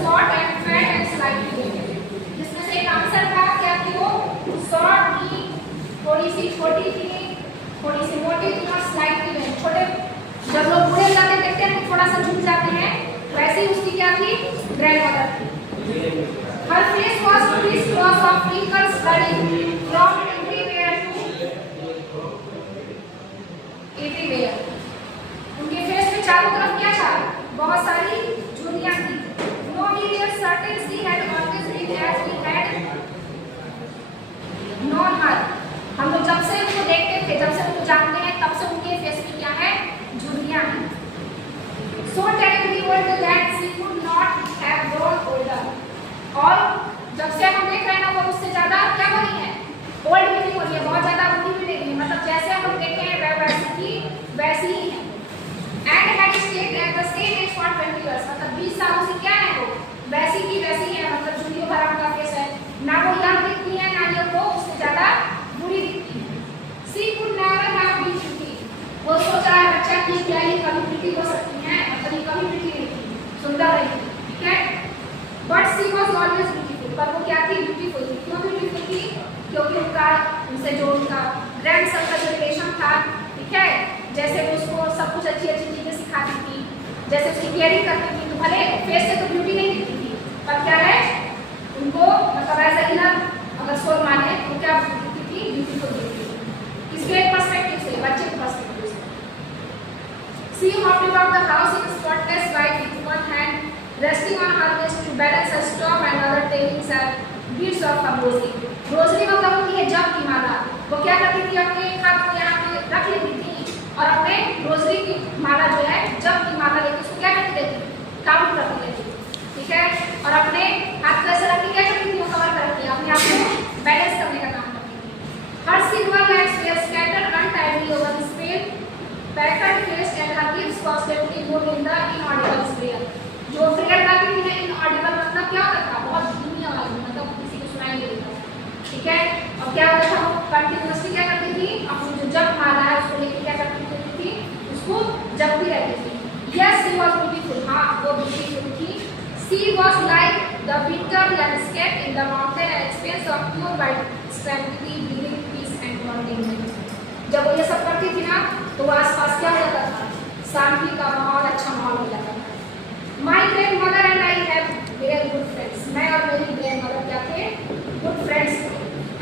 short and fat and slightly bigger. जिसमें से एक आंसर था क्या थी वो शॉर्ट थी, थोड़ी सी छोटी थी, थोड़ी सी मोटी थी और स्लाइटली bigger. छोटे जब लोग बूढ़े जाते देखते हैं तो थोड़ा सा झुक जाते हैं, वैसे ही उसकी क्या थी ग्रैंडमदर थी. Her face was crisscross of wrinkles running from everywhere to everywhere. उनके फेस में चारों तरफ क्या था? बहुत सारी झुर्रियां थी. No we were certain she had always been as we had known her. हम लोग जब से उनको देखते थे, जब से उनको जानते हैं, तब से उनके फेस में क्या है? झुर्रियां हैं. So terribly old that she could not have grown older. और जब से हम देख रहे हैं ना वो उससे ज्यादा क्या हो रही है? ओल्ड भी नहीं हो रही है, बहुत ज्यादा बूढ़ी भी नहीं है. मतलब जैसे हम देखे हैं वैसी की वैसी ही है. And had stayed at the same age for 20 years. मतलब 20 सालों से क्या है वो वैसी की वैसी है. मतलब झुर्रियों भरा उनका फेस है, ना वो यंग दिखती है ना ये वो उससे ज्यादा बूढ़ी दिखती है. She could never have been pretty. वो सोच रहा है बच्चा कि क्या ये कभी प्रीति हो सकती है? मतलब ये कभी प्रीति नहीं थी, सुंदर नहीं थी, ठीक है. But she was always beautiful. पर वो क्या थी? ब्यूटीफुल थी. क्यों ब्यूटीफुल थी? क्योंकि उनका उनसे जो उनका ग्रैंडसन का जो रिलेशन था, ठीक है, जैसे वो उसको सब कुछ अच्छी अच्छी चीजें सिखाती थी, जैसे उसकी केयरिंग करती थी. तो भले फेस से तो ब्यूटी नहीं दिखती थी, पर क्या है उनको मतलब ऐसा ही ना अगर सोल माने तो क्या दिखती थी? ब्यूटीफुल दिखती थी. किसके पर्सपेक्टिव से? बच्चे के पर्सपेक्टिव से. She hopped about the house in spotless white with one hand resting on her waist to balance a storm and other taking her beads of her rosary. Rosary मतलब होती है जप की माला. वो क्या करती थी? अपने हाथ को यहाँ पे रख लेती थी और अपने रोजरी की माला जो है जप की माला लेके उसको क्या करती रहती? काउंट करती रहती, ठीक है. और अपने हाथ को ऐसे रख के क्या करती थी? वो कवर करती है, अपने आप को बैलेंस करने का काम करती थी. Her silver lights were scattered untidily over his pale, battered face and her lips constantly moved in the inaudible prayer. जो प्रेयर गाती थी ना इनऑडिबल मतलब क्या होता था? बहुत धीमी आवाज में, मतलब किसी को सुनाई नहीं देता, ठीक है. और क्या होता था? वो कंटिन्यूअसली क्या करती थी? अपनी जो जप माला है उसको लेके क्या करती थी? उसको जपती रहती थी. Yes, she was beautiful. हाँ वो beautiful थी. She was like the winter landscape in the mountain and expanse of pure white tranquility, breathing peace and contentment. जब वो ये सब करती थी ना तो आसपास क्या हो जाता था? शांति का माहौल, अच्छा माहौल हो जाता था. My grandmother and I have very good friends. मैं और मेरी grandmother क्या थे? Good friends,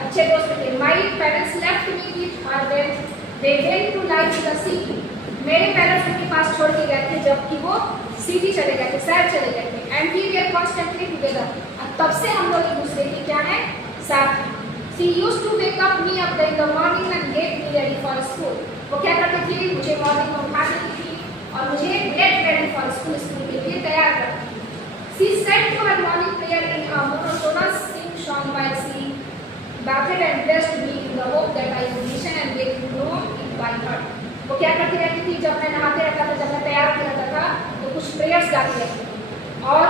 अच्छे दोस्त थे. My parents left me with her when they went to live in the city. मेरे पेरेंट्स उनके पास छोड़ के गए थे जबकि वो सिटी चले गए थे, शहर चले गए थे. And we were constantly together. तब से हम लोग एक दूसरे के क्या है? साथ. She used to wake up me up in the morning and get me ready for school. वो क्या करती थी? मुझे मॉर्निंग में उठा देती थी और मुझे get ready for school, school के लिए तैयार करती थी. She said to her morning prayer in a monotonous sing-song while she bathed and dressed me in the hope that I would listen and get to know it by heart. वो क्या करती रहती थी? जब मैं नहाते रहता था, जब मैं तैयार होते रहता था तो कुछ प्रेयर्स गाती रहती थी और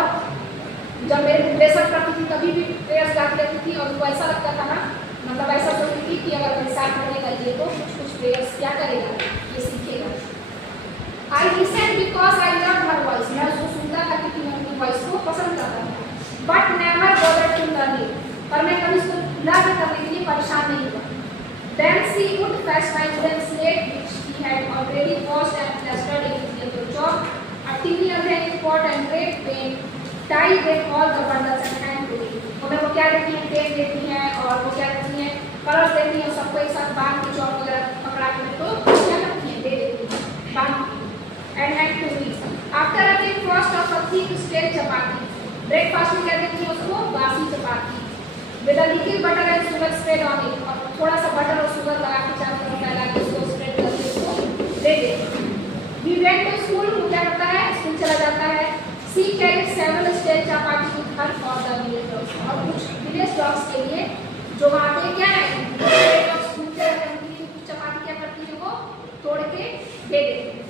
जब मेरे को ड्रेसअप करती थी तभी भी प्रेयर्स गाती रहती थी. और उनको ऐसा लगता था ना, मतलब ऐसा सोचती थी कि अगर मेरे साथ रहेगा ये तो कुछ प्रेयर्स क्या करेगा, ये सीखेगा. I listened because I loved her voice. मैं उसको सुनता था क्योंकि मैं उनकी वॉइस को पसंद करता था. But never bothered to learn it. पर मैं कभी उसको लर्न करने के लिए परेशान नहीं हुआ. Then she would fetch my wooden slate which she had already washed and plastered in with yellow chalk, a tiny arranged pot and red paint, tie them all the bundles and hand to it. और मैं वो क्या देती हैं? Pen देती हैं और वो क्या देती हैं? कलर्स देती हैं. सबको एक साथ बांध के चौक वगैरह पकड़ा के तो क्या करती हैं? दे देती हैं बांध and hand to me. After a breakfast of a thick stale chapati. Breakfast में क्या देती हैं उसको? बासी चपाती. With a little butter and sugar spread on it. और थोड़ा सा बटर और शुगर लगा के चारों तरफ फैला के उसको स्प्रेड करके उसको दे देते. We went to school. वो क्या करता है? स्कूल चला जाता है. She carried several stale chapati with her for the village dogs. और कुछ village dogs के लिए जो वहाँ पे क्या है? village dogs घूमते रहते हैं, उनके लिए कुछ चपाती क्या करती है? वो तोड़ के दे देती है.